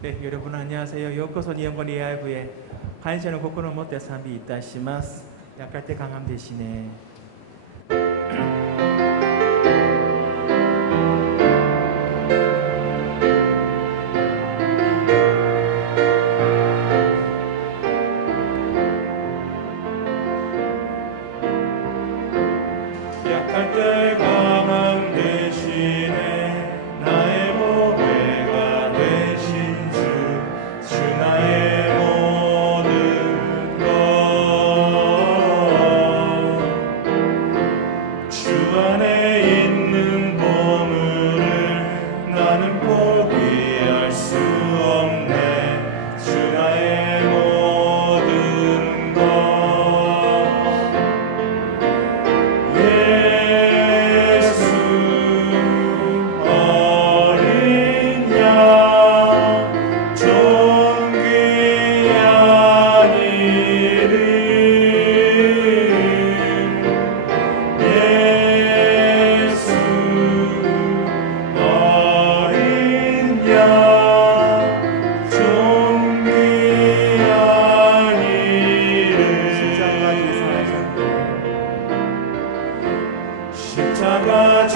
네, 여러분 안녕하세요. 요코소 니혼고 리아이브에 간시는 고코노 모테 산비 이타시마스. 약할 때 강함 대신에 약할 때 강함 대신에 나의 보배가 되신 주 나의 모든 것 주 안에 있는 보물을 나는 포기할 수 없네 주 나의 모든 것 십자가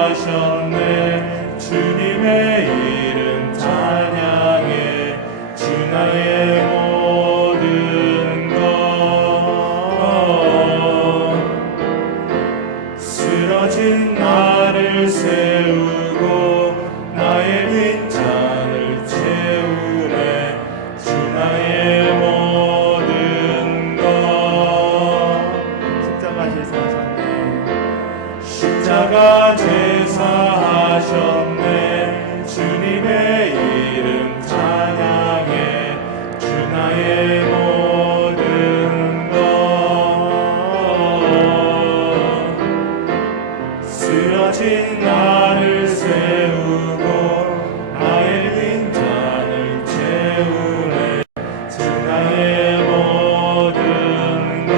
제사하셨네 주님의 이름 찬양해 주 나의 모든 것 쓰러진 나를 세우고 나의 빈잔을 채우네 주 나의 모든 것 십자가 제사하셨네 주님의 이름 찬양해 주 나의 모든 것 쓰러진 나를 세우고 나의 빈잔을 채우네 주 나의 모든 것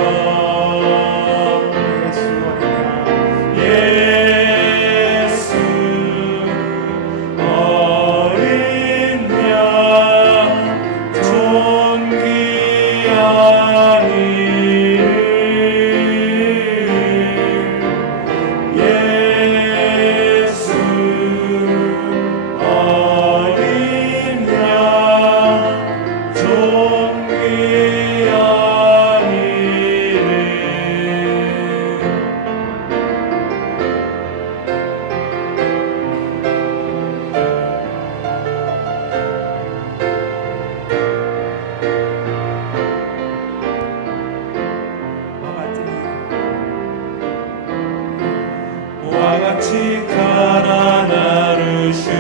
같이 가라 나르슈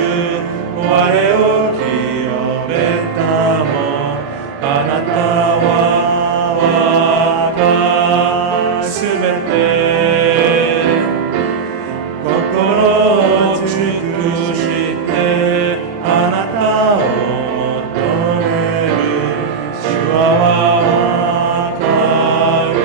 와레오 기요메타모 아나타와 가스베테 코코로 츠쿠시테 아나타 오모토메루 시와와 가위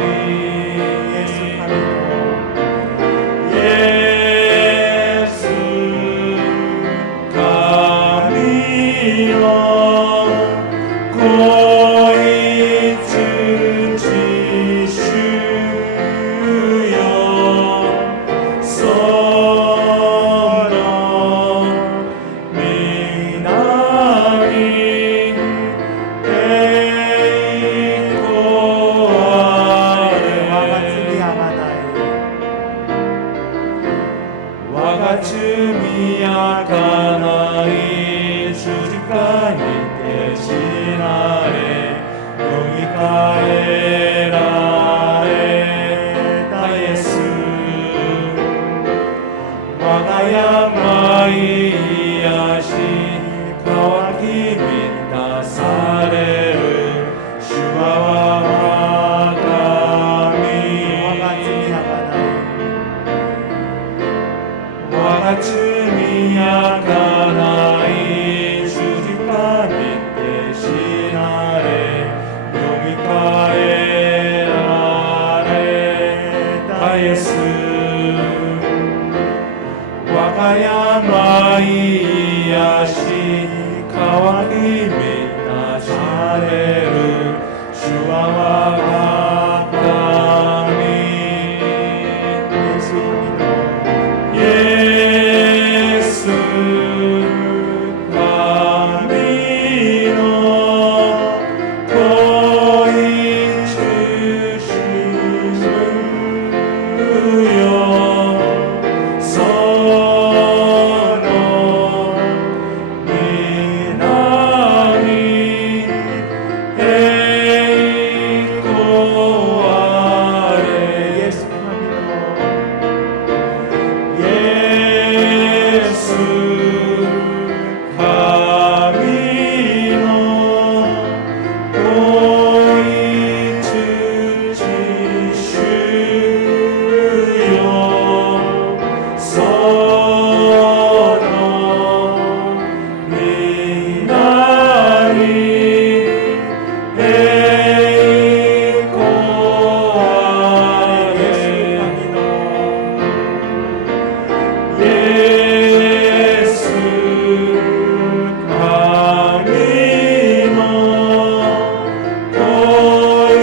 와가츠미야 가나이 수직가니 대신하래 용이카에라레 다예스 와가야 마이야시 가와키미타 사레르 슈와와 와가츠미야 가나이 수직가니 대신하래 용이카에라레 다예스 와가야 마이야시 나와 힘이 다시 아래를 주와 가까이 예수 가미노 거의 주시주요 선언 미나니 에이코 아래 예수 가미노 거의 주시주요 선언 미나니 에이코 아래 예수 가미노 거의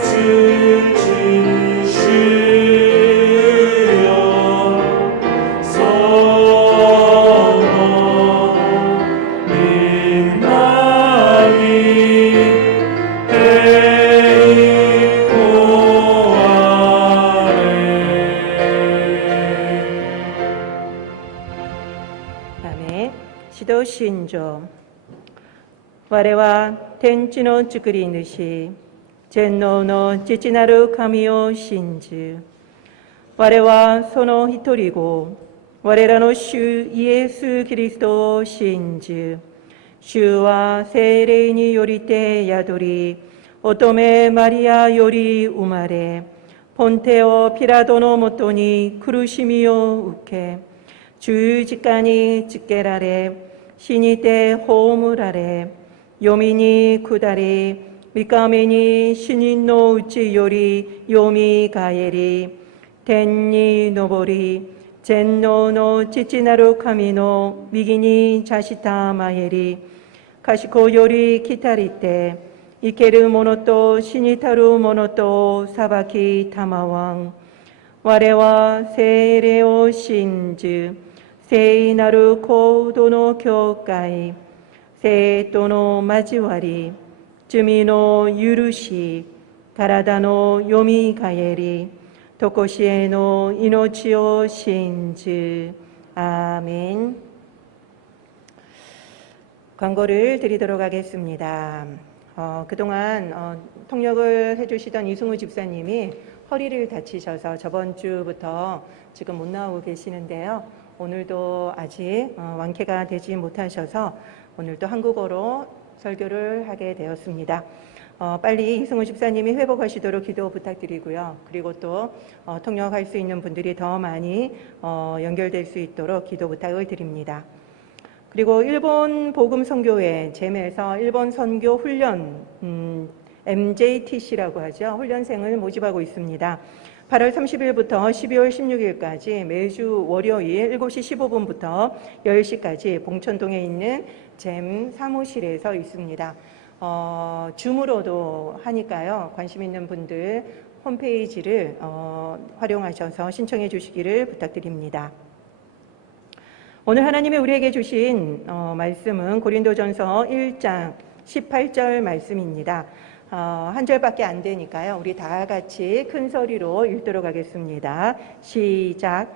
주시주요 선언 미나니 에이코 아래 아멘. 시도 신조. 我は天地の作り主、全能の父なる神を信じ、我はその一人子、我らの主イエス・キリストを信じ、主は聖霊によりて宿り、乙女マリアより生まれ、ポンテオ・ピラトのもとに苦しみを受け、十字架につけられ、死にて葬られ、読みに下り、三日目に死人のうちよりよみがえり、天に昇り、全能の父なる神の右に座したまえり、賢より来たりて、生ける者と死にたる者と裁きたまわん。我は聖霊を信じ、聖なる行動の教会、生徒の交わり、罪の許し、体のよみがえり、とこしえの命を信じ。아멘. 광고를 드리도록 하겠습니다. 그동안 통역을 해주시던 이승우 집사님이 허리를 다치셔서 저번 주부터 지금 못 나오고 계시는데요. 오늘도 아직 완쾌가 되지 못하셔서 오늘도 한국어로 설교를 하게 되었습니다. 빨리 이승우 집사님이 회복하시도록 기도 부탁드리고요. 그리고 또 통역할 수 있는 분들이 더 많이 연결될 수 있도록 기도 부탁을 드립니다. 그리고 일본 복음 선교회 잼에서 일본 선교 훈련 MJTC라고 하죠. 훈련생을 모집하고 있습니다. 8월 30일부터 12월 16일까지 매주 월요일 7시 15분부터 10시까지 봉천동에 있는 잼 사무실에서 있습니다. 줌으로도 하니까요. 관심 있는 분들 홈페이지를 활용하셔서 신청해 주시기를 부탁드립니다. 오늘 하나님이 우리에게 주신 말씀은 고린도전서 1장 18절 말씀입니다. 한 절밖에 안 되니까요. 우리 다 같이 큰 소리로 읽도록 하겠습니다. 시작.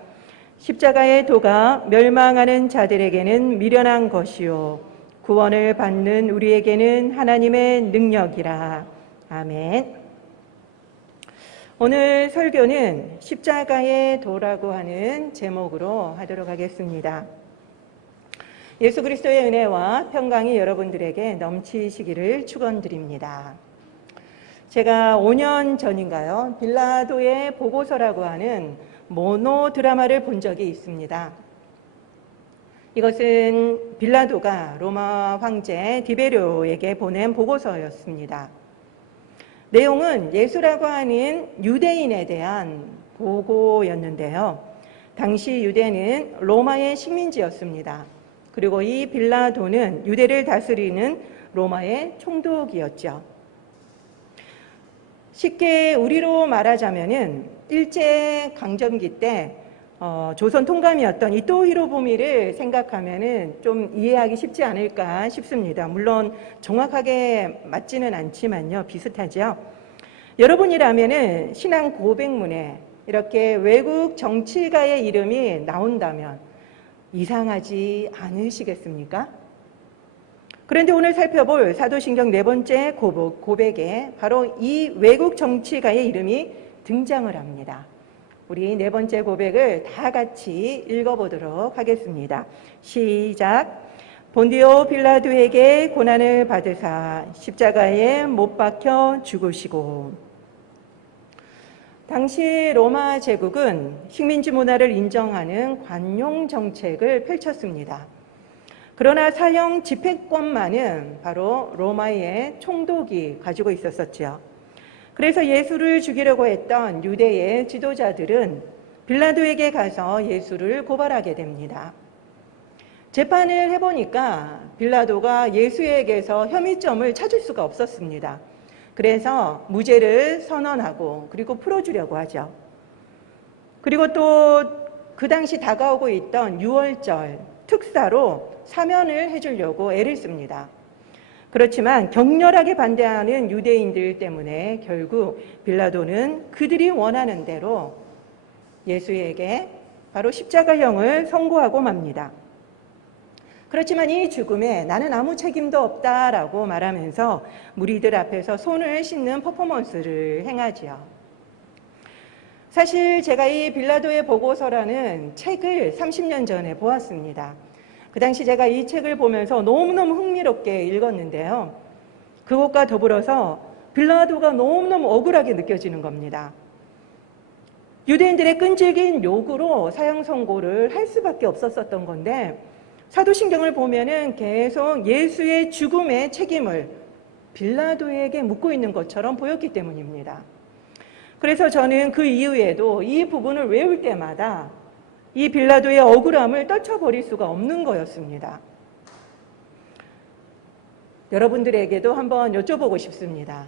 십자가의 도가 멸망하는 자들에게는 미련한 것이요 구원을 받는 우리에게는 하나님의 능력이라. 아멘. 오늘 설교는 십자가의 도라고 하는 제목으로 하도록 하겠습니다. 예수 그리스도의 은혜와 평강이 여러분들에게 넘치시기를 축원드립니다. 제가 5년 전인가요? 빌라도의 보고서라고 하는 모노 드라마를 본 적이 있습니다. 이것은 빌라도가 로마 황제 디베료에게 보낸 보고서였습니다. 내용은 예수라고 하는 유대인에 대한 보고였는데요. 당시 유대는 로마의 식민지였습니다. 그리고 이 빌라도는 유대를 다스리는 로마의 총독이었죠. 쉽게 우리로 말하자면은 일제 강점기 때 조선 통감이었던 이토 히로부미를 생각하면은 좀 이해하기 쉽지 않을까 싶습니다. 물론 정확하게 맞지는 않지만요, 비슷하죠. 여러분이라면은 신앙 고백문에 이렇게 외국 정치가의 이름이 나온다면 이상하지 않으시겠습니까? 그런데 오늘 살펴볼 사도신경 네 번째 고백에 바로 이 외국 정치가의 이름이 등장을 합니다. 우리 네 번째 고백을 다 같이 읽어보도록 하겠습니다. 시작. 본디오 빌라도에게 고난을 받으사 십자가에 못 박혀 죽으시고. 당시 로마 제국은 식민지 문화를 인정하는 관용 정책을 펼쳤습니다. 그러나 사형 집행권만은 바로 로마의 총독이 가지고 있었었죠. 그래서 예수를 죽이려고 했던 유대의 지도자들은 빌라도에게 가서 예수를 고발하게 됩니다. 재판을 해보니까 빌라도가 예수에게서 혐의점을 찾을 수가 없었습니다. 그래서 무죄를 선언하고 그리고 풀어주려고 하죠. 그리고 또 그 당시 다가오고 있던 유월절 특사로 사면을 해주려고 애를 씁니다. 그렇지만 격렬하게 반대하는 유대인들 때문에 결국 빌라도는 그들이 원하는 대로 예수에게 바로 십자가형을 선고하고 맙니다. 그렇지만 이 죽음에 나는 아무 책임도 없다라고 말하면서 무리들 앞에서 손을 씻는 퍼포먼스를 행하지요. 사실 제가 이 빌라도의 보고서라는 책을 30년 전에 보았습니다. 그 당시 제가 이 책을 보면서 너무너무 흥미롭게 읽었는데요. 그것과 더불어서 빌라도가 너무너무 억울하게 느껴지는 겁니다. 유대인들의 끈질긴 요구로 사형 선고를 할 수밖에 없었던 건데 사도신경을 보면은 계속 예수의 죽음의 책임을 빌라도에게 묻고 있는 것처럼 보였기 때문입니다. 그래서 저는 그 이후에도 이 부분을 외울 때마다 이 빌라도의 억울함을 떨쳐버릴 수가 없는 거였습니다. 여러분들에게도 한번 여쭤보고 싶습니다.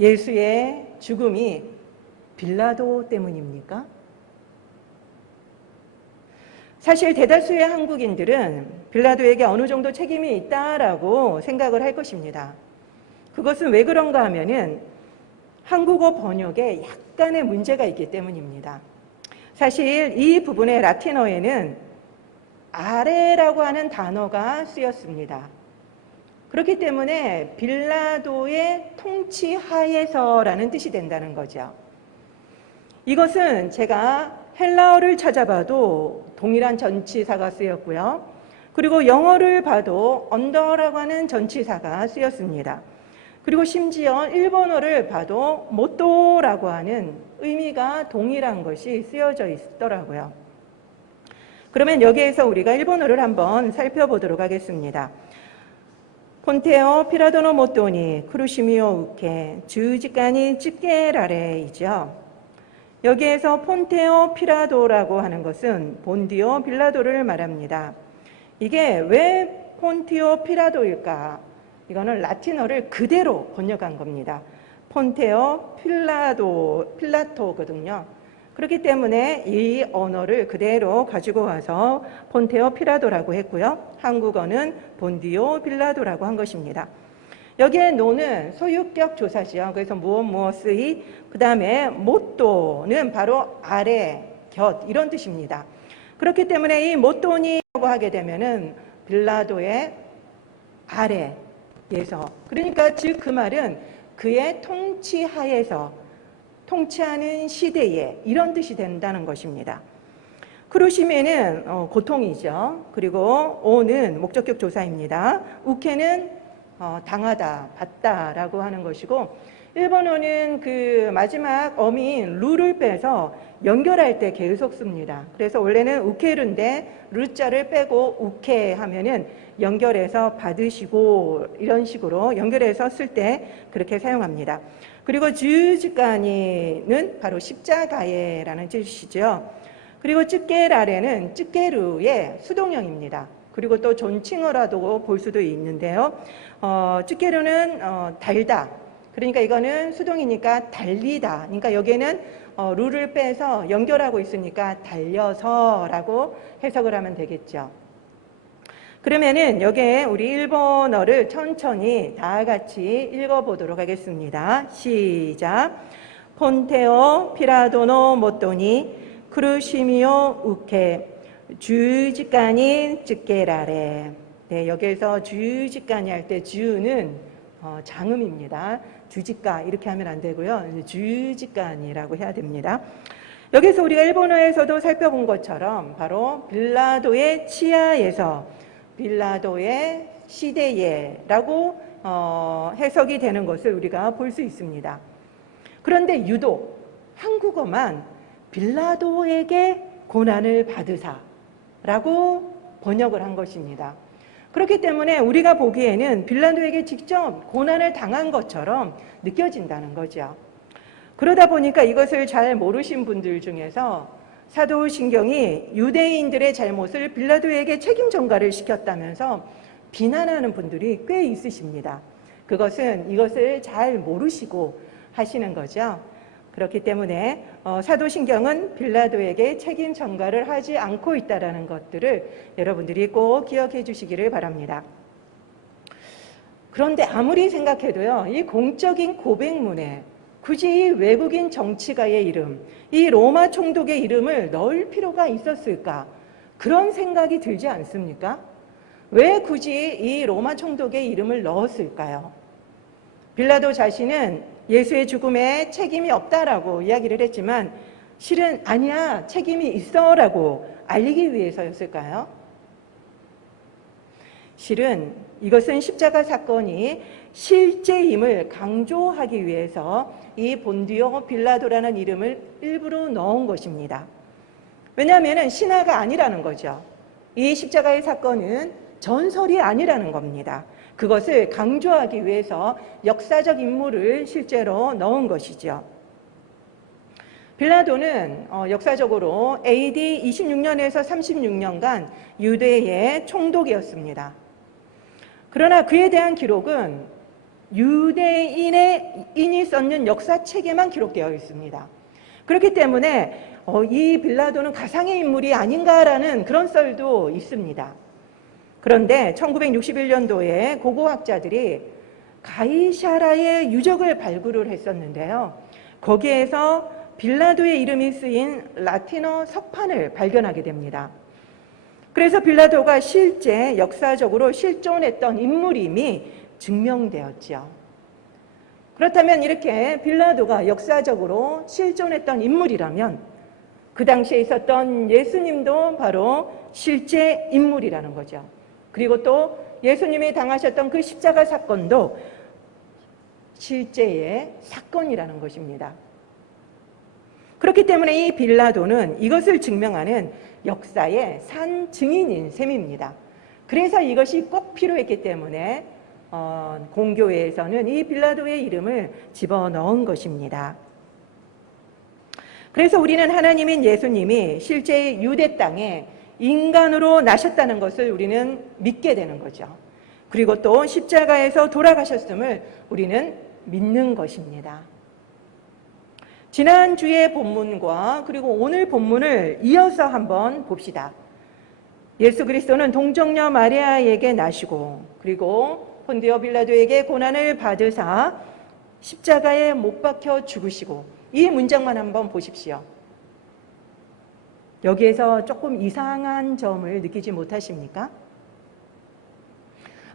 예수의 죽음이 빌라도 때문입니까? 사실 대다수의 한국인들은 빌라도에게 어느 정도 책임이 있다라고 생각을 할 것입니다. 그것은 왜 그런가 하면은 한국어 번역에 약간의 문제가 있기 때문입니다. 사실 이 부분의 라틴어에는 아레라고 하는 단어가 쓰였습니다. 그렇기 때문에 빌라도의 통치 하에서라는 뜻이 된다는 거죠. 이것은 제가 헬라어를 찾아봐도 동일한 전치사가 쓰였고요. 그리고 영어를 봐도 언더라고 하는 전치사가 쓰였습니다. 그리고 심지어 일본어를 봐도 모토라고 하는 의미가 동일한 것이 쓰여져 있더라고요. 그러면 여기에서 우리가 일본어를 한번 살펴보도록 하겠습니다. 폰테오 피라도노 모토니 크루시미오 우케 주지까니 찌케라레이죠. 여기에서 폰테오 피라도라고 하는 것은 본디오 빌라도를 말합니다. 이게 왜 폰티오 피라도일까? 이거는 라틴어를 그대로 번역한 겁니다. 폰테오 필라토거든요. 그렇기 때문에 이 언어를 그대로 가지고 와서 폰테오 피라도라고 했고요. 한국어는 본디오 빌라도라고 한 것입니다. 여기에 노는 소유격 조사지요. 그래서 무엇이, 그 다음에 모토는 바로 아래, 곁 이런 뜻입니다. 그렇기 때문에 이 모토니라고 하게 되면은 빌라도의 아래에서, 그러니까 즉 그 말은 그의 통치하에서, 통치하는 시대에 이런 뜻이 된다는 것입니다. 크루시메는 고통이죠. 그리고 오는 목적격 조사입니다. 우케는 당하다, 받다라고 하는 것이고, 일본어는 그 마지막 어미인 루를 빼서 연결할 때 계속 씁니다. 그래서 원래는 우케르인데 루자를 빼고 우케 하면은 연결해서 받으시고 이런 식으로 연결해서 쓸 때 그렇게 사용합니다. 그리고 주지까니는 바로 십자가에라는 뜻이죠. 그리고 찌케라레는 찌케루의 수동형입니다. 그리고 또 존칭어라도 볼 수도 있는데요. 쯔케르는 달다. 그러니까 이거는 수동이니까 달리다. 그러니까 여기에는 루를 빼서 연결하고 있으니까 달려서라고 해석을 하면 되겠죠. 그러면은 여기에 우리 일본어를 천천히 다 같이 읽어보도록 하겠습니다. 시작. 폰테오 피라도노 모토니 크루시미오 우케 주지까니 쯔케라레. 네, 여기에서 주지까니 할 때 주는 장음입니다. 주지까 이렇게 하면 안 되고요. 주지까니라고 해야 됩니다. 여기서 우리가 일본어에서도 살펴본 것처럼 바로 빌라도의 치하에서 빌라도의 시대에라고 해석이 되는 것을 우리가 볼 수 있습니다. 그런데 유독 한국어만 빌라도에게 고난을 받으사라고 번역을 한 것입니다. 그렇기 때문에 우리가 보기에는 빌라도에게 직접 고난을 당한 것처럼 느껴진다는 거죠. 그러다 보니까 이것을 잘 모르신 분들 중에서 사도신경이 유대인들의 잘못을 빌라도에게 책임 전가를 시켰다면서 비난하는 분들이 꽤 있으십니다. 그것은 이것을 잘 모르시고 하시는 거죠. 그렇기 때문에 사도신경은 빌라도에게 책임 전가를 하지 않고 있다는 것들을 여러분들이 꼭 기억해 주시기를 바랍니다. 그런데 아무리 생각해도요, 이 공적인 고백문에 굳이 이 외국인 정치가의 이름, 이 로마 총독의 이름을 넣을 필요가 있었을까? 그런 생각이 들지 않습니까? 왜 굳이 이 로마 총독의 이름을 넣었을까요? 빌라도 자신은 예수의 죽음에 책임이 없다라고 이야기를 했지만 실은 아니야, 책임이 있어라고 알리기 위해서였을까요? 실은 이것은 십자가 사건이 실제임을 강조하기 위해서 이 본디오 빌라도라는 이름을 일부러 넣은 것입니다. 왜냐하면 신화가 아니라는 거죠. 이 십자가의 사건은 전설이 아니라는 겁니다. 그것을 강조하기 위해서 역사적 인물을 실제로 넣은 것이죠. 빌라도는 역사적으로 AD 26년에서 36년간 유대의 총독이었습니다. 그러나 그에 대한 기록은 유대인이 썼는 역사책에만 기록되어 있습니다. 그렇기 때문에 이 빌라도는 가상의 인물이 아닌가라는 그런 썰도 있습니다. 그런데 1961년도에 고고학자들이 가이샤라의 유적을 발굴을 했었는데요. 거기에서 빌라도의 이름이 쓰인 라틴어 석판을 발견하게 됩니다. 그래서 빌라도가 실제 역사적으로 실존했던 인물임이 증명되었죠. 그렇다면 이렇게 빌라도가 역사적으로 실존했던 인물이라면 그 당시에 있었던 예수님도 바로 실제 인물이라는 거죠. 그리고 또 예수님이 당하셨던 그 십자가 사건도 실제의 사건이라는 것입니다. 그렇기 때문에 이 빌라도는 이것을 증명하는 역사의 산 증인인 셈입니다. 그래서 이것이 꼭 필요했기 때문에 공교회에서는 이 빌라도의 이름을 집어넣은 것입니다. 그래서 우리는 하나님인 예수님이 실제 유대 땅에 인간으로 나셨다는 것을 우리는 믿게 되는 거죠. 그리고 또 십자가에서 돌아가셨음을 우리는 믿는 것입니다. 지난주의 본문과 그리고 오늘 본문을 이어서 한번 봅시다. 예수 그리스도는 동정녀 마리아에게 나시고 그리고 본디오 빌라도에게 고난을 받으사 십자가에 못 박혀 죽으시고, 이 문장만 한번 보십시오. 여기에서 조금 이상한 점을 느끼지 못하십니까?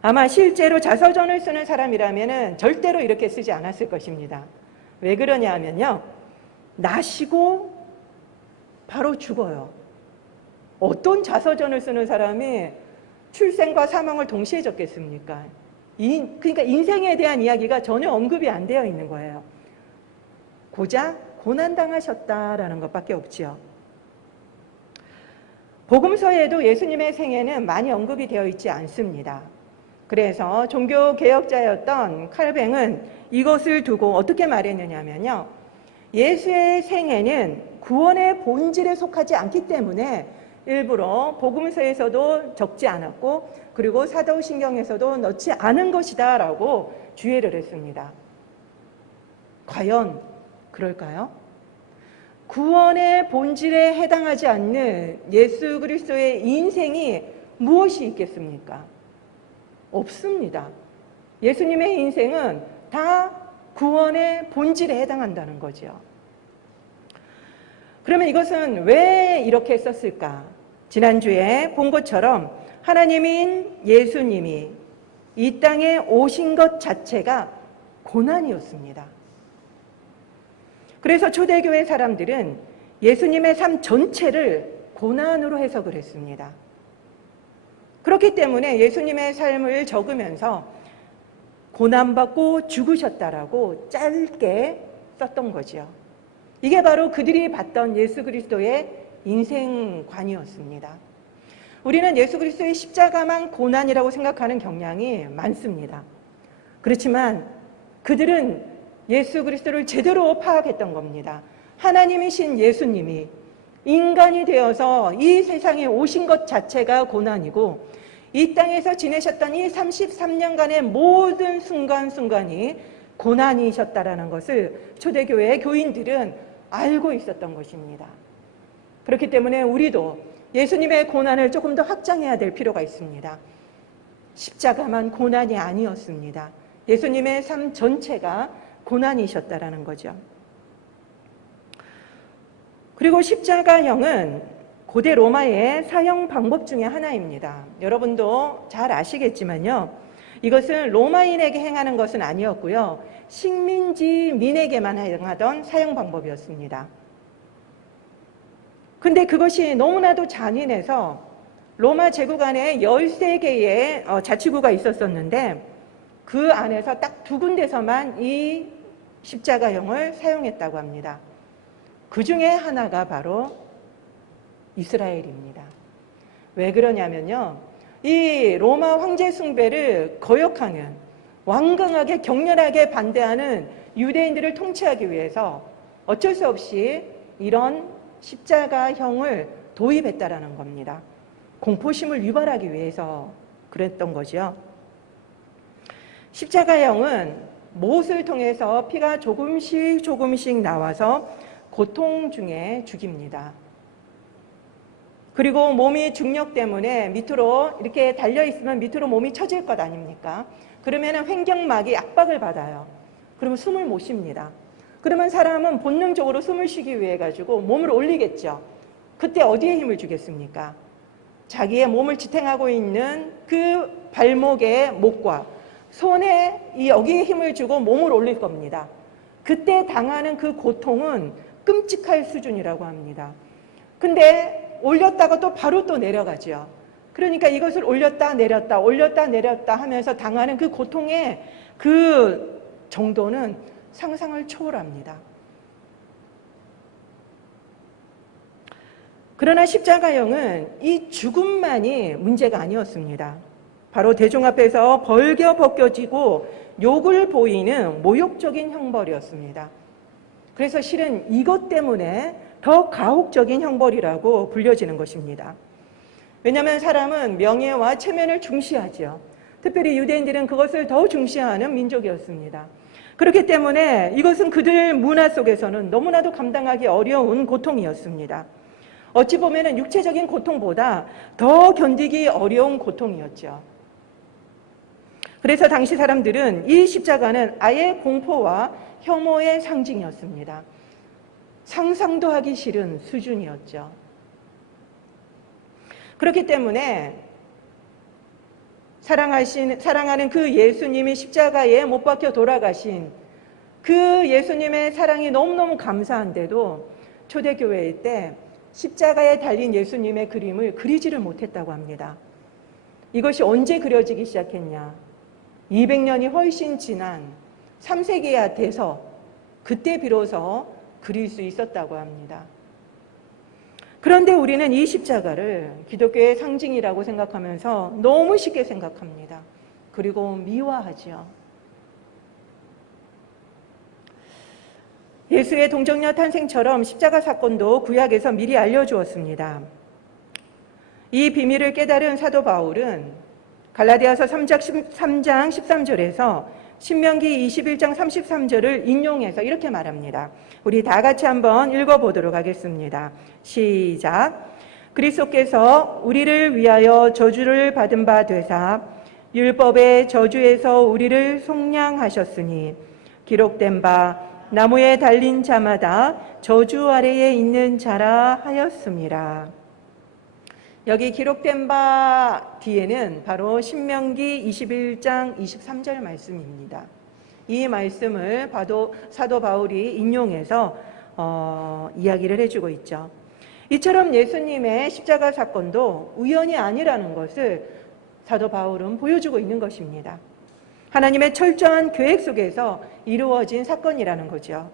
아마 실제로 자서전을 쓰는 사람이라면 절대로 이렇게 쓰지 않았을 것입니다. 왜 그러냐 하면요, 나시고 바로 죽어요. 어떤 자서전을 쓰는 사람이 출생과 사망을 동시에 적겠습니까? 그러니까 인생에 대한 이야기가 전혀 언급이 안 되어 있는 거예요. 고작 고난당하셨다라는 것밖에 없지요. 복음서에도 예수님의 생애는 많이 언급이 되어 있지 않습니다. 그래서 종교개혁자였던 칼뱅은 이것을 두고 어떻게 말했느냐면요, 예수의 생애는 구원의 본질에 속하지 않기 때문에 일부러 복음서에서도 적지 않았고 그리고 사도신경에서도 넣지 않은 것이다 라고 주의를 했습니다. 과연 그럴까요? 구원의 본질에 해당하지 않는 예수 그리스도의 인생이 무엇이 있겠습니까? 없습니다. 예수님의 인생은 다 구원의 본질에 해당한다는 거죠. 그러면 이것은 왜 이렇게 썼을까? 지난주에 본 것처럼 하나님인 예수님이 이 땅에 오신 것 자체가 고난이었습니다. 그래서 초대교회 사람들은 예수님의 삶 전체를 고난으로 해석을 했습니다. 그렇기 때문에 예수님의 삶을 적으면서 고난받고 죽으셨다라고 짧게 썼던 거죠. 이게 바로 그들이 봤던 예수 그리스도의 인생관이었습니다. 우리는 예수 그리스도의 십자가만 고난이라고 생각하는 경향이 많습니다. 그렇지만 그들은 예수 그리스도를 제대로 파악했던 겁니다. 하나님이신 예수님이 인간이 되어서 이 세상에 오신 것 자체가 고난이고 이 땅에서 지내셨던 이 33년간의 모든 순간순간이 고난이셨다라는 것을 초대교회의 교인들은 알고 있었던 것입니다. 그렇기 때문에 우리도 예수님의 고난을 조금 더 확장해야 될 필요가 있습니다. 십자가만 고난이 아니었습니다. 예수님의 삶 전체가 고난이셨다라는 거죠. 그리고 십자가형은 고대 로마의 사형 방법 중에 하나입니다. 여러분도 잘 아시겠지만요. 이것은 로마인에게 행하는 것은 아니었고요. 식민지민에게만 행하던 사형 방법이었습니다. 근데 그것이 너무나도 잔인해서 로마 제국 안에 13개의 자치구가 있었었는데 그 안에서 딱 2군데서만 이 십자가형을 사용했다고 합니다. 그 중에 하나가 바로 이스라엘입니다. 왜 그러냐면요. 이 로마 황제 숭배를 거역하는 완강하게 격렬하게 반대하는 유대인들을 통치하기 위해서 어쩔 수 없이 이런 십자가형을 도입했다라는 겁니다. 공포심을 유발하기 위해서 그랬던 거죠. 십자가형은 못을 통해서 피가 조금씩 나와서 고통 중에 죽입니다. 그리고 몸이 중력 때문에 밑으로 이렇게 달려있으면 밑으로 몸이 처질 것 아닙니까? 그러면 횡격막이 압박을 받아요. 그러면 숨을 못 쉽니다. 그러면 사람은 본능적으로 숨을 쉬기 위해 가지고 몸을 올리겠죠. 그때 어디에 힘을 주겠습니까? 자기의 몸을 지탱하고 있는 그 발목의 목과 손에 여기에 힘을 주고 몸을 올릴 겁니다. 그때 당하는 그 고통은 끔찍할 수준이라고 합니다. 근데 올렸다가 또 바로 또 내려가죠. 그러니까 이것을 올렸다 내렸다 하면서 당하는 그 고통의 그 정도는 상상을 초월합니다. 그러나 십자가형은 이 죽음만이 문제가 아니었습니다. 바로 대중 앞에서 벌겨 벗겨지고 욕을 보이는 모욕적인 형벌이었습니다. 그래서 실은 이것 때문에 더 가혹적인 형벌이라고 불려지는 것입니다. 왜냐하면 사람은 명예와 체면을 중시하죠. 특별히 유대인들은 그것을 더 중시하는 민족이었습니다. 그렇기 때문에 이것은 그들 문화 속에서는 너무나도 감당하기 어려운 고통이었습니다. 어찌 보면 육체적인 고통보다 더 견디기 어려운 고통이었죠. 그래서 당시 사람들은 이 십자가는 아예 공포와 혐오의 상징이었습니다. 상상도 하기 싫은 수준이었죠. 그렇기 때문에 사랑하는 그 예수님이 십자가에 못 박혀 돌아가신 그 예수님의 사랑이 너무너무 감사한데도 초대교회일 때 십자가에 달린 예수님의 그림을 그리지를 못했다고 합니다. 이것이 언제 그려지기 시작했냐? 200년이 훨씬 지난 3세기가 돼서 그때 비로소 그릴 수 있었다고 합니다. 그런데 우리는 이 십자가를 기독교의 상징이라고 생각하면서 너무 쉽게 생각합니다. 그리고 미화하죠. 예수의 동정녀 탄생처럼 십자가 사건도 구약에서 미리 알려주었습니다. 이 비밀을 깨달은 사도 바울은 갈라디아서 3장 13절에서 신명기 21장 33절을 인용해서 이렇게 말합니다. 우리 다 같이 한번 읽어보도록 하겠습니다. 시작. 그리스도께서 우리를 위하여 저주를 받은 바 되사 율법의 저주에서 우리를 속량하셨으니 기록된 바 나무에 달린 자마다 저주 아래에 있는 자라 하였습니다. 여기 기록된 바 뒤에는 바로 신명기 21장 23절 말씀입니다. 이 말씀을 사도 바울이 인용해서 이야기를 해주고 있죠. 이처럼 예수님의 십자가 사건도 우연이 아니라는 것을 사도 바울은 보여주고 있는 것입니다. 하나님의 철저한 계획 속에서 이루어진 사건이라는 거죠.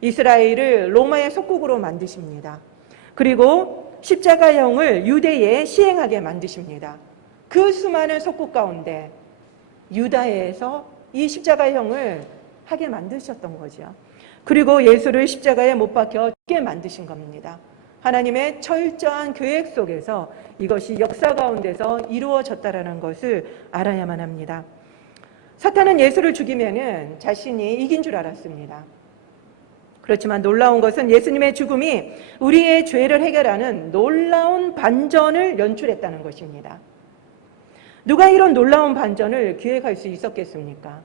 이스라엘을 로마의 속국으로 만드십니다. 그리고 십자가형을 유대에 시행하게 만드십니다. 그 수많은 속국 가운데 유다에서 이 십자가형을 하게 만드셨던 거죠. 그리고 예수를 십자가에 못 박혀 죽게 만드신 겁니다. 하나님의 철저한 계획 속에서 이것이 역사 가운데서 이루어졌다라는 것을 알아야만 합니다. 사탄은 예수를 죽이면은 자신이 이긴 줄 알았습니다. 그렇지만 놀라운 것은 예수님의 죽음이 우리의 죄를 해결하는 놀라운 반전을 연출했다는 것입니다. 누가 이런 놀라운 반전을 기획할 수 있었겠습니까?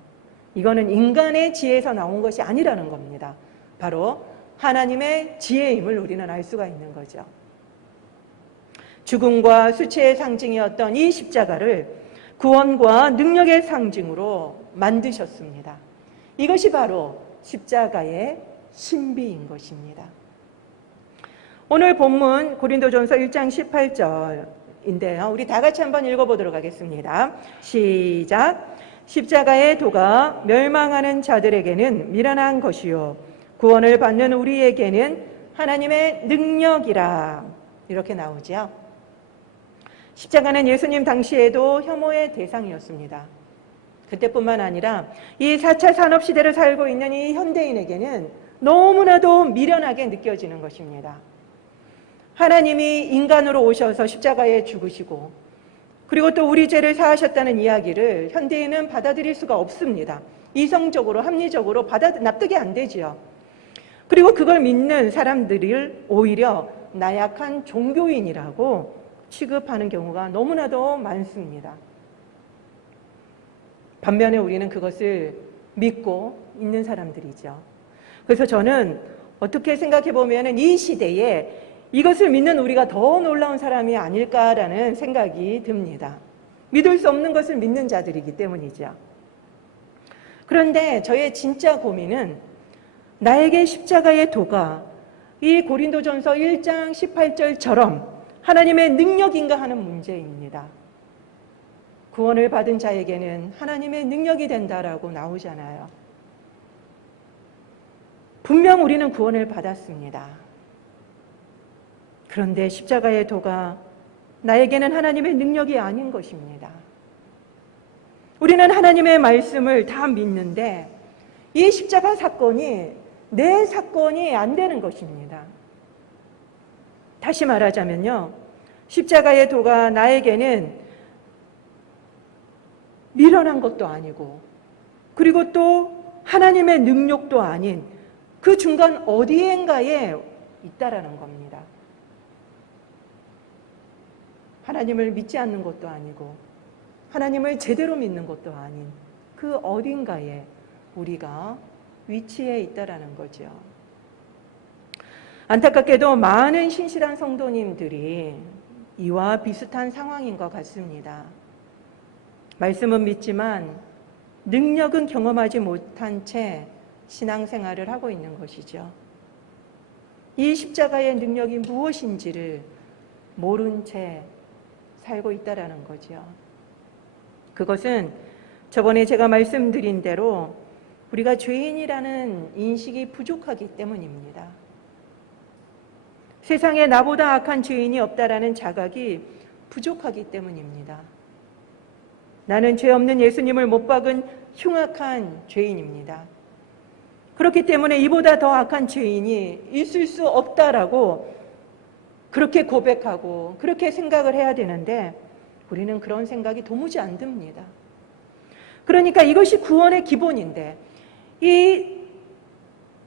이거는 인간의 지혜에서 나온 것이 아니라는 겁니다. 바로 하나님의 지혜임을 우리는 알 수가 있는 거죠. 죽음과 수치의 상징이었던 이 십자가를 구원과 능력의 상징으로 만드셨습니다. 이것이 바로 십자가의 신비인 것입니다. 오늘 본문 고린도전서 1장 18절인데요. 우리 다 같이 한번 읽어보도록 하겠습니다. 시작. 십자가의 도가 멸망하는 자들에게는 미련한 것이요 구원을 받는 우리에게는 하나님의 능력이라. 이렇게 나오죠. 십자가는 예수님 당시에도 혐오의 대상이었습니다. 그때뿐만 아니라 이 4차 산업시대를 살고 있는 이 현대인에게는 너무나도 미련하게 느껴지는 것입니다. 하나님이 인간으로 오셔서 십자가에 죽으시고 그리고 또 우리 죄를 사하셨다는 이야기를 현대인은 받아들일 수가 없습니다. 이성적으로 합리적으로 납득이 안 되지요. 그리고 그걸 믿는 사람들을 오히려 나약한 종교인이라고 취급하는 경우가 너무나도 많습니다. 반면에 우리는 그것을 믿고 있는 사람들이죠. 그래서 저는 어떻게 생각해 보면 이 시대에 이것을 믿는 우리가 더 놀라운 사람이 아닐까라는 생각이 듭니다. 믿을 수 없는 것을 믿는 자들이기 때문이죠. 그런데 저의 진짜 고민은 나에게 십자가의 도가 이 고린도전서 1장 18절처럼 하나님의 능력인가 하는 문제입니다. 구원을 받은 자에게는 하나님의 능력이 된다라고 나오잖아요. 분명 우리는 구원을 받았습니다. 그런데 십자가의 도가 나에게는 하나님의 능력이 아닌 것입니다. 우리는 하나님의 말씀을 다 믿는데 이 십자가 사건이 내 사건이 안 되는 것입니다. 다시 말하자면요. 십자가의 도가 나에게는 미련한 것도 아니고 그리고 또 하나님의 능력도 아닌 그 중간 어디엔가에 있다라는 겁니다. 하나님을 믿지 않는 것도 아니고 하나님을 제대로 믿는 것도 아닌 그 어딘가에 우리가 위치해 있다라는 거죠. 안타깝게도 많은 신실한 성도님들이 이와 비슷한 상황인 것 같습니다. 말씀은 믿지만 능력은 경험하지 못한 채 신앙생활을 하고 있는 것이죠. 이 십자가의 능력이 무엇인지를 모른 채 살고 있다라는 거죠. 그것은 저번에 제가 말씀드린 대로 우리가 죄인이라는 인식이 부족하기 때문입니다. 세상에 나보다 악한 죄인이 없다라는 자각이 부족하기 때문입니다. 나는 죄 없는 예수님을 못 박은 흉악한 죄인입니다. 그렇기 때문에 이보다 더 악한 죄인이 있을 수 없다라고 그렇게 고백하고 그렇게 생각을 해야 되는데 우리는 그런 생각이 도무지 안 듭니다. 그러니까 이것이 구원의 기본인데 이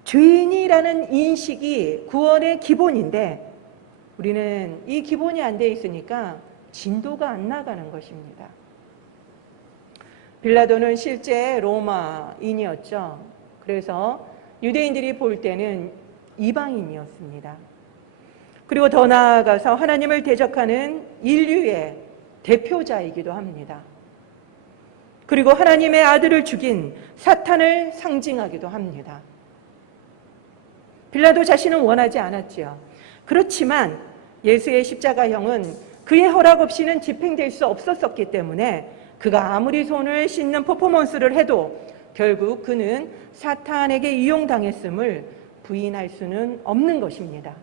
죄인이라는 인식이 구원의 기본인데 우리는 이 기본이 안 돼 있으니까 진도가 안 나가는 것입니다. 빌라도는 실제 로마인이었죠. 그래서 유대인들이 볼 때는 이방인이었습니다. 그리고 더 나아가서 하나님을 대적하는 인류의 대표자이기도 합니다. 그리고 하나님의 아들을 죽인 사탄을 상징하기도 합니다. 빌라도 자신은 원하지 않았지요. 그렇지만 예수의 십자가형은 그의 허락 없이는 집행될 수 없었기 때문에 그가 아무리 손을 씻는 퍼포먼스를 해도 결국 그는 사탄에게 이용당했음을 부인할 수는 없는 것입니다.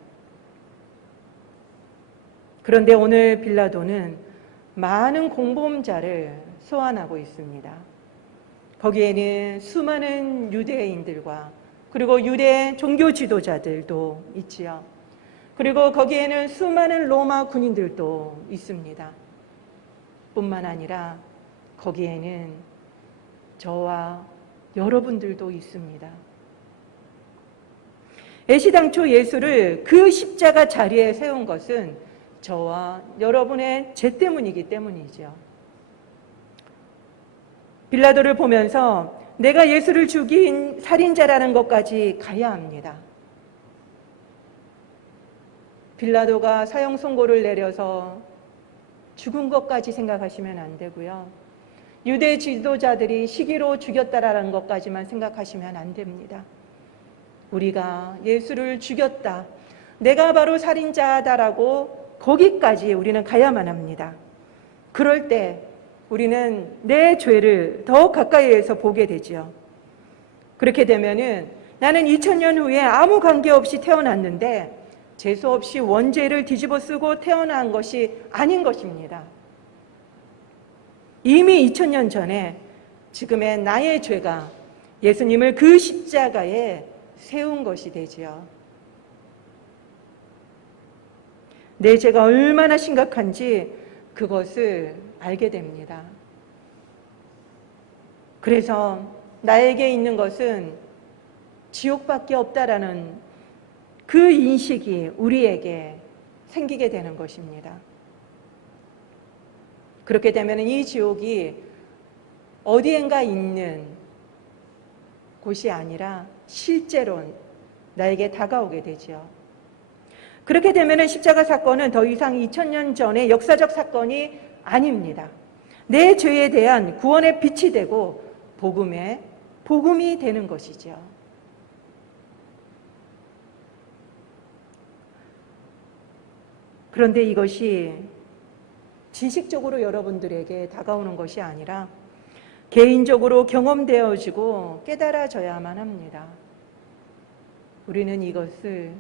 그런데 오늘 빌라도는 많은 공범자를 소환하고 있습니다. 거기에는 수많은 유대인들과 그리고 유대 종교 지도자들도 있지요. 그리고 거기에는 수많은 로마 군인들도 있습니다. 뿐만 아니라 거기에는 저와 여러분들도 있습니다. 애시당초 예수를 그 십자가 자리에 세운 것은 저와 여러분의 죄 때문이기 때문이죠. 빌라도를 보면서 내가 예수를 죽인 살인자라는 것까지 가야 합니다. 빌라도가 사형 선고를 내려서 죽은 것까지 생각하시면 안 되고요. 유대 지도자들이 시기로 죽였다라는 것까지만 생각하시면 안 됩니다. 우리가 예수를 죽였다, 내가 바로 살인자다라고 거기까지 우리는 가야만 합니다. 그럴 때 우리는 내 죄를 더 가까이에서 보게 되죠. 그렇게 되면은 나는 2000년 후에 아무 관계없이 태어났는데 재수 없이 원죄를 뒤집어 쓰고 태어난 것이 아닌 것입니다. 이미 2000년 전에 지금의 나의 죄가 예수님을 그 십자가에 세운 것이 되지요. 내 죄가 얼마나 심각한지 그것을 알게 됩니다. 그래서 나에게 있는 것은 지옥밖에 없다라는 그 인식이 우리에게 생기게 되는 것입니다. 그렇게 되면 이 지옥이 어디엔가 있는 곳이 아니라 실제로 나에게 다가오게 되죠. 그렇게 되면 십자가 사건은 더 이상 2000년 전의 역사적 사건이 아닙니다. 내 죄에 대한 구원의 빛이 되고 복음이 되는 것이죠. 그런데 이것이 지식적으로 여러분들에게 다가오는 것이 아니라 개인적으로 경험되어지고 깨달아져야만 합니다. 우리는 이것을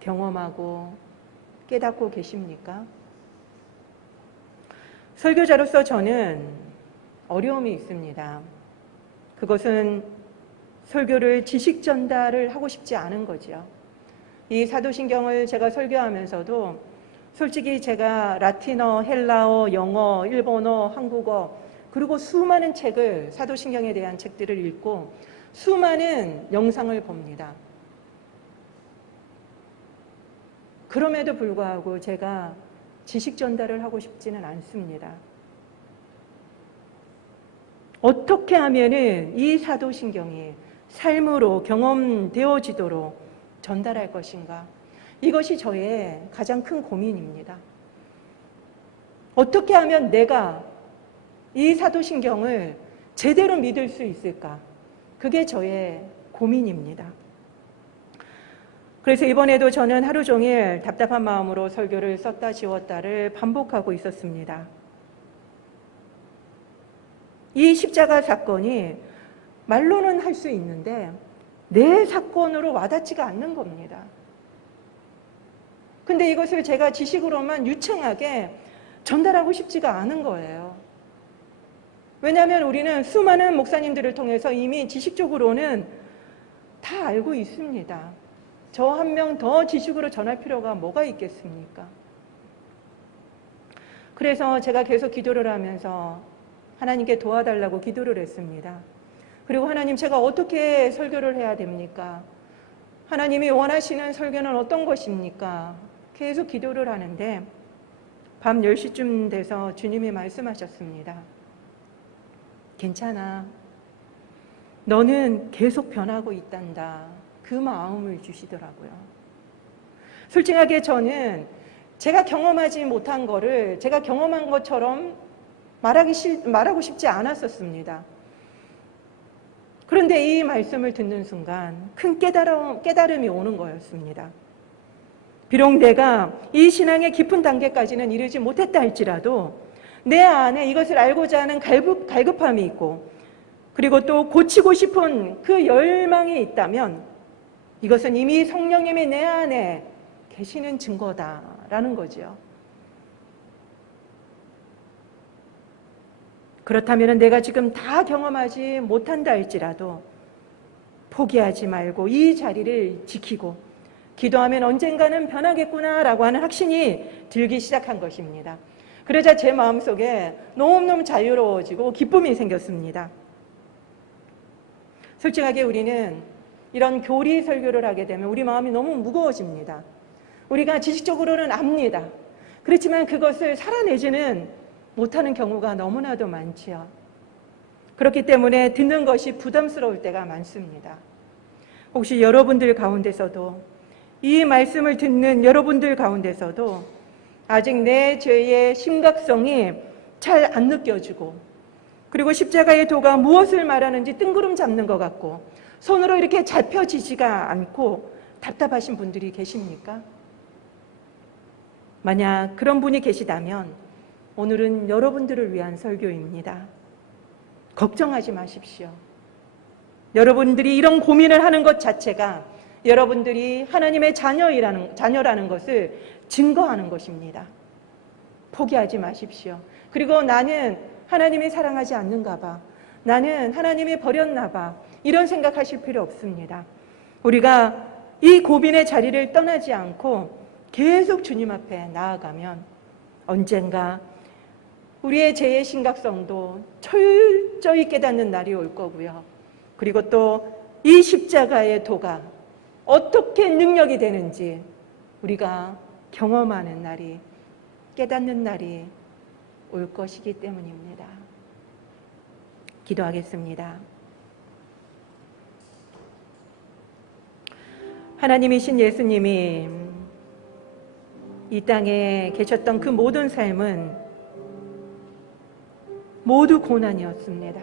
경험하고 깨닫고 계십니까? 설교자로서 저는 어려움이 있습니다. 그것은 설교를 지식 전달을 하고 싶지 않은 거죠. 이 사도신경을 제가 설교하면서도 솔직히 제가 라틴어, 헬라어, 영어, 일본어, 한국어 그리고 수많은 책을 사도신경에 대한 책들을 읽고 수많은 영상을 봅니다. 그럼에도 불구하고 제가 지식 전달을 하고 싶지는 않습니다. 어떻게 하면은 이 사도신경이 삶으로 경험되어지도록 전달할 것인가? 이것이 저의 가장 큰 고민입니다. 어떻게 하면 내가 이 사도신경을 제대로 믿을 수 있을까? 그게 저의 고민입니다. 그래서 이번에도 저는 하루 종일 답답한 마음으로 설교를 썼다 지웠다를 반복하고 있었습니다. 이 십자가 사건이 말로는 할 수 있는데 내 사건으로 와닿지가 않는 겁니다. 근데 이것을 제가 지식으로만 유창하게 전달하고 싶지가 않은 거예요. 왜냐하면 우리는 수많은 목사님들을 통해서 이미 지식적으로는 다 알고 있습니다. 저 한 명 더 지식으로 전할 필요가 뭐가 있겠습니까? 그래서 제가 계속 기도를 하면서 하나님께 도와달라고 기도를 했습니다. 그리고 하나님, 제가 어떻게 설교를 해야 됩니까? 하나님이 원하시는 설교는 어떤 것입니까? 계속 기도를 하는데 밤 10시쯤 돼서 주님이 말씀하셨습니다. 괜찮아. 너는 계속 변하고 있단다. 그 마음을 주시더라고요. 솔직하게 저는 제가 경험하지 못한 거를 제가 경험한 것처럼 말하고 싶지 않았었습니다. 그런데 이 말씀을 듣는 순간 큰 깨달음이 오는 거였습니다. 비록 내가 이 신앙의 깊은 단계까지는 이르지 못했다 할지라도 내 안에 이것을 알고자 하는 갈급함이 있고, 그리고 또 고치고 싶은 그 열망이 있다면 이것은 이미 성령님이 내 안에 계시는 증거다라는 거죠. 그렇다면 내가 지금 다 경험하지 못한다 할지라도 포기하지 말고 이 자리를 지키고 기도하면 언젠가는 변하겠구나라고 하는 확신이 들기 시작한 것입니다. 그러자 제 마음속에 너무너무 자유로워지고 기쁨이 생겼습니다. 솔직하게 우리는 이런 교리 설교를 하게 되면 우리 마음이 너무 무거워집니다. 우리가 지식적으로는 압니다. 그렇지만 그것을 살아내지는 못하는 경우가 너무나도 많지요. 그렇기 때문에 듣는 것이 부담스러울 때가 많습니다. 혹시 여러분들 가운데서도, 이 말씀을 듣는 여러분들 가운데서도 아직 내 죄의 심각성이 잘 안 느껴지고, 그리고 십자가의 도가 무엇을 말하는지 뜬구름 잡는 것 같고 손으로 이렇게 잡혀지지가 않고 답답하신 분들이 계십니까? 만약 그런 분이 계시다면 오늘은 여러분들을 위한 설교입니다. 걱정하지 마십시오. 여러분들이 이런 고민을 하는 것 자체가 여러분들이 하나님의 자녀라는 것을 증거하는 것입니다. 포기하지 마십시오. 그리고 나는 하나님이 사랑하지 않는가 봐, 나는 하나님이 버렸나 봐, 이런 생각하실 필요 없습니다. 우리가 이 고민의 자리를 떠나지 않고 계속 주님 앞에 나아가면 언젠가 우리의 죄의 심각성도 철저히 깨닫는 날이 올 거고요. 그리고 또 이 십자가의 도가 어떻게 능력이 되는지 우리가 경험하는 날이, 깨닫는 날이 올 것이기 때문입니다. 기도하겠습니다. 하나님이신 예수님이 이 땅에 계셨던 그 모든 삶은 모두 고난이었습니다.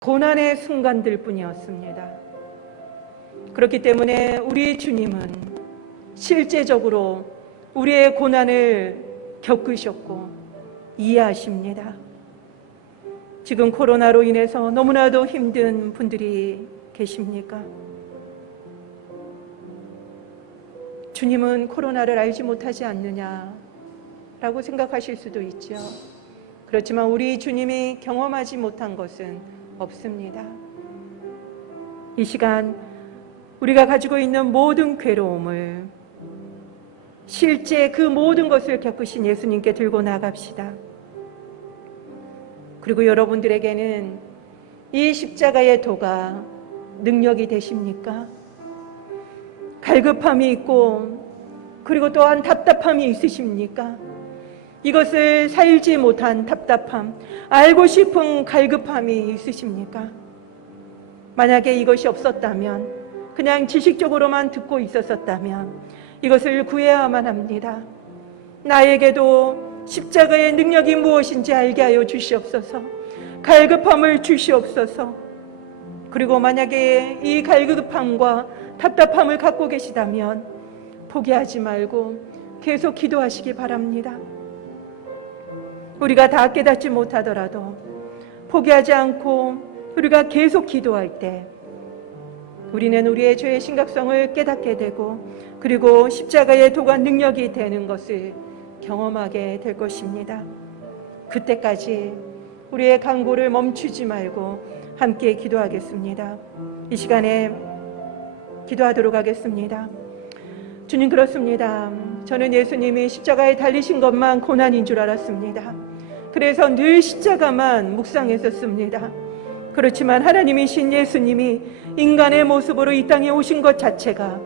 고난의 순간들 뿐이었습니다. 그렇기 때문에 우리 주님은 실제적으로 우리의 고난을 겪으셨고 이해하십니다. 지금 코로나로 인해서 너무나도 힘든 분들이 계십니까? 주님은 코로나를 알지 못하지 않느냐라고 생각하실 수도 있죠. 그렇지만 우리 주님이 경험하지 못한 것은 없습니다. 이 시간 우리가 가지고 있는 모든 괴로움을, 실제 그 모든 것을 겪으신 예수님께 들고 나갑시다. 그리고 여러분들에게는 이 십자가의 도가 능력이 되십니까? 갈급함이 있고 그리고 또한 답답함이 있으십니까? 이것을 살지 못한 답답함, 알고 싶은 갈급함이 있으십니까? 만약에 이것이 없었다면, 그냥 지식적으로만 듣고 있었었다면 이것을 구해야만 합니다. 나에게도 십자가의 능력이 무엇인지 알게 하여 주시옵소서. 갈급함을 주시옵소서. 그리고 만약에 이 갈급함과 답답함을 갖고 계시다면 포기하지 말고 계속 기도하시기 바랍니다. 우리가 다 깨닫지 못하더라도 포기하지 않고 우리가 계속 기도할 때 우리는 우리의 죄의 심각성을 깨닫게 되고, 그리고 십자가의 도가 능력이 되는 것을 경험하게 될 것입니다. 그때까지 우리의 간구를 멈추지 말고 함께 기도하겠습니다. 이 시간에 기도하도록 하겠습니다. 주님, 그렇습니다. 저는 예수님이 십자가에 달리신 것만 고난인 줄 알았습니다. 그래서 늘 십자가만 묵상했었습니다. 그렇지만 하나님이신 예수님이 인간의 모습으로 이 땅에 오신 것 자체가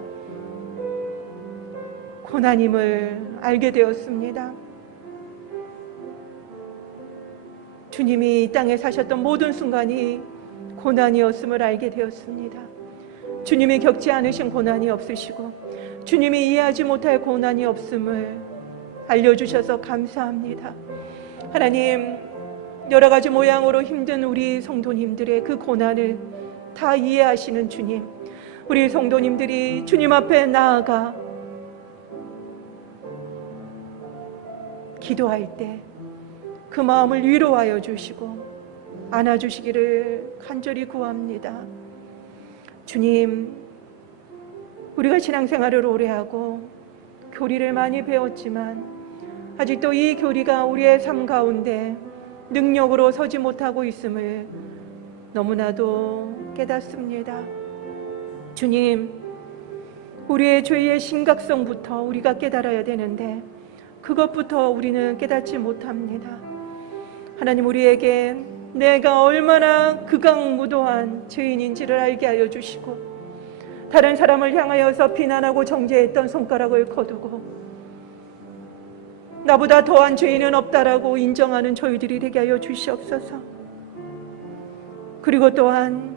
고난임을 알게 되었습니다. 주님이 이 땅에 사셨던 모든 순간이 고난이었음을 알게 되었습니다. 주님이 겪지 않으신 고난이 없으시고 주님이 이해하지 못할 고난이 없음을 알려주셔서 감사합니다. 하나님, 여러 가지 모양으로 힘든 우리 성도님들의 그 고난을 다 이해하시는 주님, 우리 성도님들이 주님 앞에 나아가 기도할 때 그 마음을 위로하여 주시고 안아주시기를 간절히 구합니다. 주님, 우리가 신앙생활을 오래 하고 교리를 많이 배웠지만 아직도 이 교리가 우리의 삶 가운데 능력으로 서지 못하고 있음을 너무나도 깨닫습니다. 주님, 우리의 죄의 심각성부터 우리가 깨달아야 되는데 그것부터 우리는 깨닫지 못합니다. 하나님, 우리에게 내가 얼마나 극악무도한 죄인인지를 알게 하여 주시고 다른 사람을 향하여서 비난하고 정죄했던 손가락을 거두고 나보다 더한 죄인은 없다라고 인정하는 저희들이 되게 하여 주시옵소서. 그리고 또한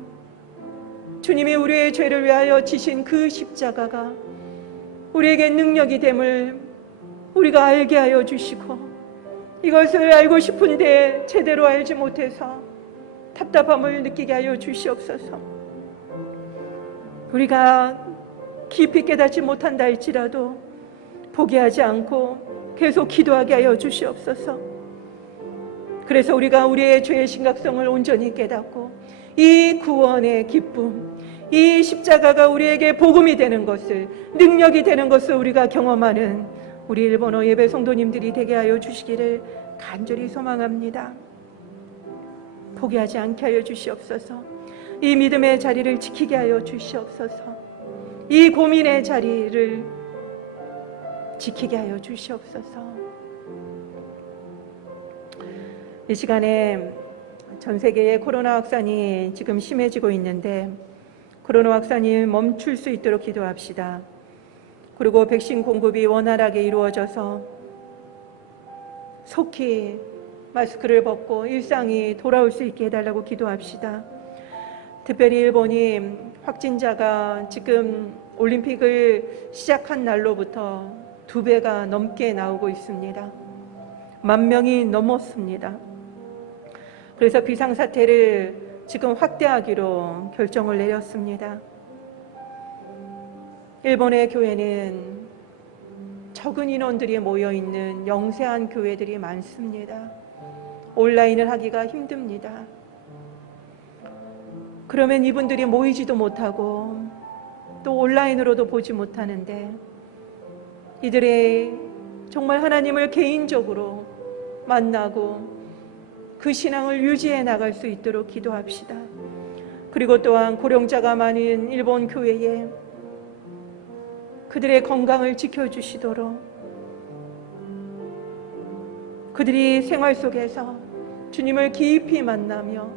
주님이 우리의 죄를 위하여 지신 그 십자가가 우리에게 능력이 됨을 우리가 알게 하여 주시고 이것을 알고 싶은데 제대로 알지 못해서 답답함을 느끼게 하여 주시옵소서. 우리가 깊이 깨닫지 못한다 할지라도 포기하지 않고 계속 기도하게 하여 주시옵소서. 그래서 우리가 우리의 죄의 심각성을 온전히 깨닫고 이 구원의 기쁨, 이 십자가가 우리에게 복음이 되는 것을, 능력이 되는 것을 우리가 경험하는 우리 일본어 예배 성도님들이 되게 하여 주시기를 간절히 소망합니다. 포기하지 않게 하여 주시옵소서. 이 믿음의 자리를 지키게 하여 주시옵소서. 이 고민의 자리를 지키게 하여 주시옵소서. 이 시간에 전 세계의 코로나 확산이 지금 심해지고 있는데 코로나 확산이 멈출 수 있도록 기도합시다. 그리고 백신 공급이 원활하게 이루어져서 속히 마스크를 벗고 일상이 돌아올 수 있게 해달라고 기도합시다. 특별히 일본이 확진자가 지금 올림픽을 시작한 날로부터 2배가 넘게 나오고 있습니다. 10,000명이 넘었습니다. 그래서 비상사태를 지금 확대하기로 결정을 내렸습니다. 일본의 교회는 적은 인원들이 모여있는 영세한 교회들이 많습니다. 온라인을 하기가 힘듭니다. 그러면 이분들이 모이지도 못하고 또 온라인으로도 보지 못하는데 이들의 정말 하나님을 개인적으로 만나고 그 신앙을 유지해 나갈 수 있도록 기도합시다. 그리고 또한 고령자가 많은 일본 교회에 그들의 건강을 지켜주시도록 그들이 생활 속에서 주님을 깊이 만나며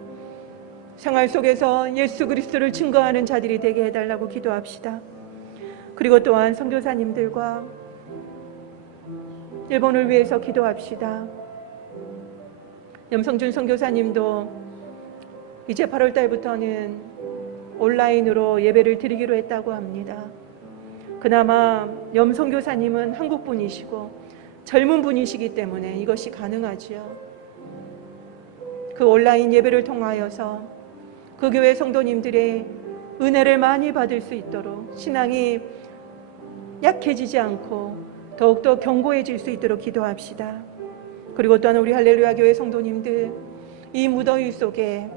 생활 속에서 예수 그리스도를 증거하는 자들이 되게 해달라고 기도합시다. 그리고 또한 선교사님들과 일본을 위해서 기도합시다. 염성준 선교사님도 이제 8월 달부터는 온라인으로 예배를 드리기로 했다고 합니다. 그나마 염선교사님은 한국 분이시고 젊은 분이시기 때문에 이것이 가능하지요. 그 온라인 예배를 통하여서 그 교회 성도님들의 은혜를 많이 받을 수 있도록 신앙이 약해지지 않고 더욱더 견고해질 수 있도록 기도합시다. 그리고 또한 우리 할렐루야 교회 성도님들 이 무더위 속에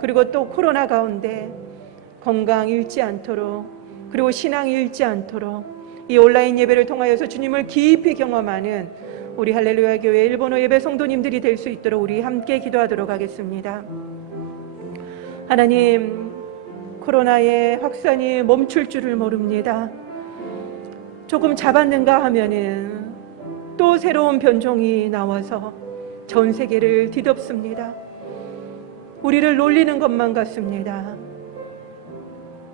그리고 또 코로나 가운데 건강 잃지 않도록 그리고 신앙이 잃지 않도록 이 온라인 예배를 통하여서 주님을 깊이 경험하는 우리 할렐루야 교회 일본어 예배 성도님들이 될 수 있도록 우리 함께 기도하도록 하겠습니다. 하나님, 코로나의 확산이 멈출 줄을 모릅니다. 조금 잡았는가 하면은 또 새로운 변종이 나와서 전 세계를 뒤덮습니다. 우리를 놀리는 것만 같습니다.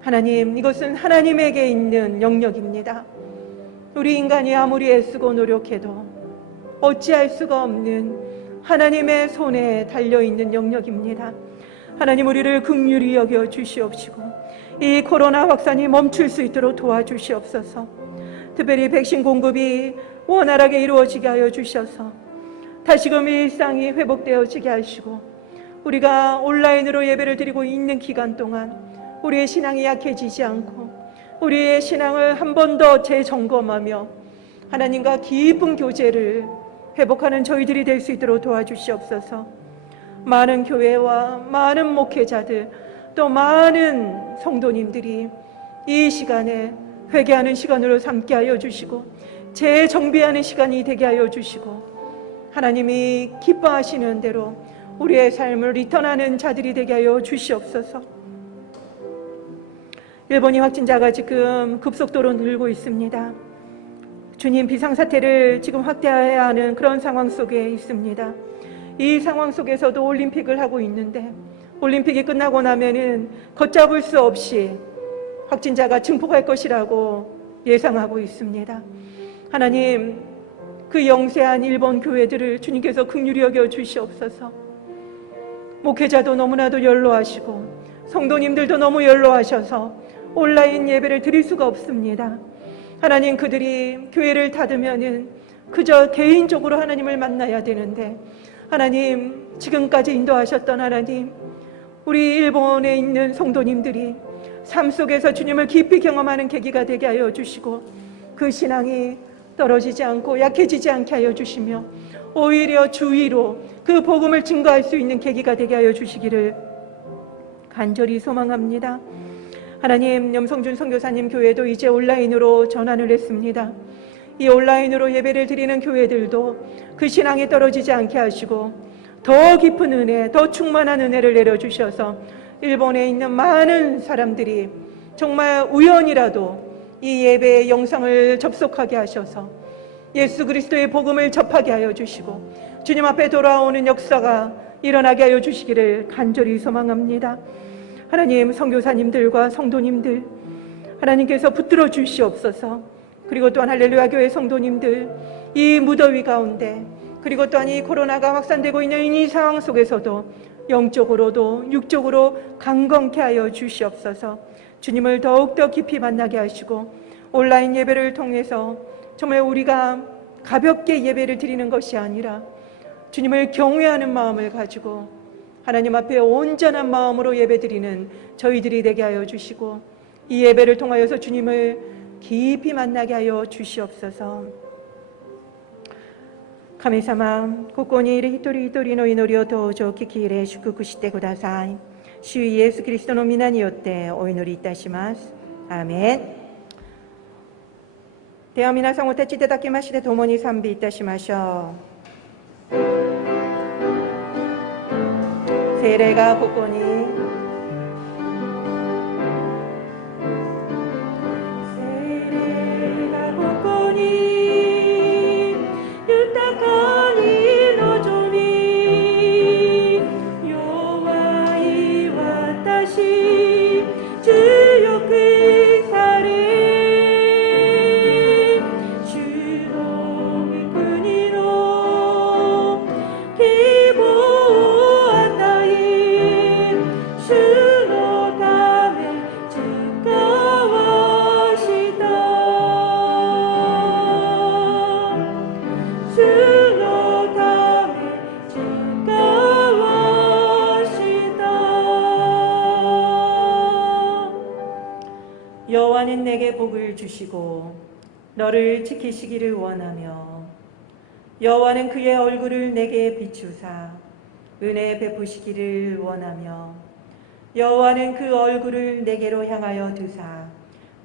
하나님, 이것은 하나님에게 있는 영역입니다. 우리 인간이 아무리 애쓰고 노력해도 어찌할 수가 없는 하나님의 손에 달려있는 영역입니다. 하나님, 우리를 긍휼히 여겨 주시옵시고 이 코로나 확산이 멈출 수 있도록 도와주시옵소서. 특별히 백신 공급이 원활하게 이루어지게 하여 주셔서 다시금 일상이 회복되어지게 하시고 우리가 온라인으로 예배를 드리고 있는 기간 동안 우리의 신앙이 약해지지 않고 우리의 신앙을 한 번 더 재점검하며 하나님과 깊은 교제를 회복하는 저희들이 될 수 있도록 도와주시옵소서. 많은 교회와 많은 목회자들 또 많은 성도님들이 이 시간에 회개하는 시간으로 삼게 하여 주시고 재정비하는 시간이 되게 하여 주시고 하나님이 기뻐하시는 대로 우리의 삶을 리턴하는 자들이 되게 하여 주시옵소서. 일본이 확진자가 지금 급속도로 늘고 있습니다. 주님, 비상사태를 지금 확대해야 하는 그런 상황 속에 있습니다. 이 상황 속에서도 올림픽을 하고 있는데 올림픽이 끝나고 나면은 걷잡을 수 없이 확진자가 증폭할 것이라고 예상하고 있습니다. 하나님, 그 영세한 일본 교회들을 주님께서 긍휼히 여겨 주시옵소서. 목회자도 너무나도 연로하시고 성도님들도 너무 연로하셔서 온라인 예배를 드릴 수가 없습니다. 하나님, 그들이 교회를 닫으면은 그저 개인적으로 하나님을 만나야 되는데 하나님, 지금까지 인도하셨던 하나님, 우리 일본에 있는 성도님들이 삶 속에서 주님을 깊이 경험하는 계기가 되게 하여 주시고 그 신앙이 떨어지지 않고 약해지지 않게 하여 주시며 오히려 주위로 그 복음을 증거할 수 있는 계기가 되게 하여 주시기를 간절히 소망합니다. 하나님, 염성준 선교사님 교회도 이제 온라인으로 전환을 했습니다. 이 온라인으로 예배를 드리는 교회들도 그 신앙이 떨어지지 않게 하시고 더 깊은 은혜, 더 충만한 은혜를 내려주셔서 일본에 있는 많은 사람들이 정말 우연이라도 이 예배의 영상을 접속하게 하셔서 예수 그리스도의 복음을 접하게 하여 주시고 주님 앞에 돌아오는 역사가 일어나게 하여 주시기를 간절히 소망합니다. 하나님, 선교사님들과 성도님들 하나님께서 붙들어 주시옵소서. 그리고 또한 할렐루야 교회 성도님들 이 무더위 가운데 그리고 또한 이 코로나가 확산되고 있는 이 상황 속에서도 영적으로도 육적으로 강건케 하여 주시옵소서. 주님을 더욱더 깊이 만나게 하시고 온라인 예배를 통해서 정말 우리가 가볍게 예배를 드리는 것이 아니라 주님을 경외하는 마음을 가지고 하나님 앞에 온전한 마음으로 예배드리는 저희들이 되게 하여 주시고 이 예배를 통하여서 주님을 깊이 만나게 하여 주시옵소서. 神様、ここにいる一人一人の祈りを登場聞き入れ祝福してください。主イエス・キリストの皆によってお祈りいたします。アーメン。では皆さんお立ちいただきまして共に賛美いたしましょう。聖霊がここに여호와는 내게 복을 주시고 너를 지키시기를 원하며 여호와는 그의 얼굴을 내게 비추사 은혜 베푸시기를 원하며 여호와는 그 얼굴을 내게로 향하여 두사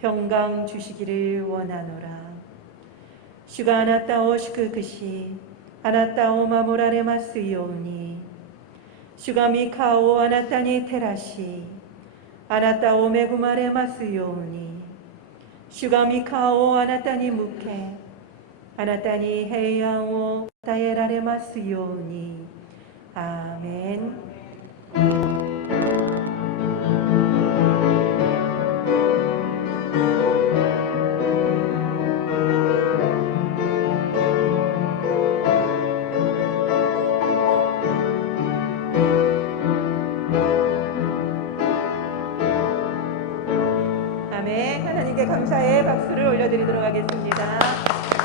평강 주시기를 원하노라. 주가 아나타오 슈크크시 아나타오 마모라레 마스이오니 주가 미카오 아나타니 테라시 あなたを恵まれますように。主が御顔をあなたに向け、あなたに平安を与えられますように。アーメン。아멘. 하나님께 감사의 박수를 올려드리도록 하겠습니다.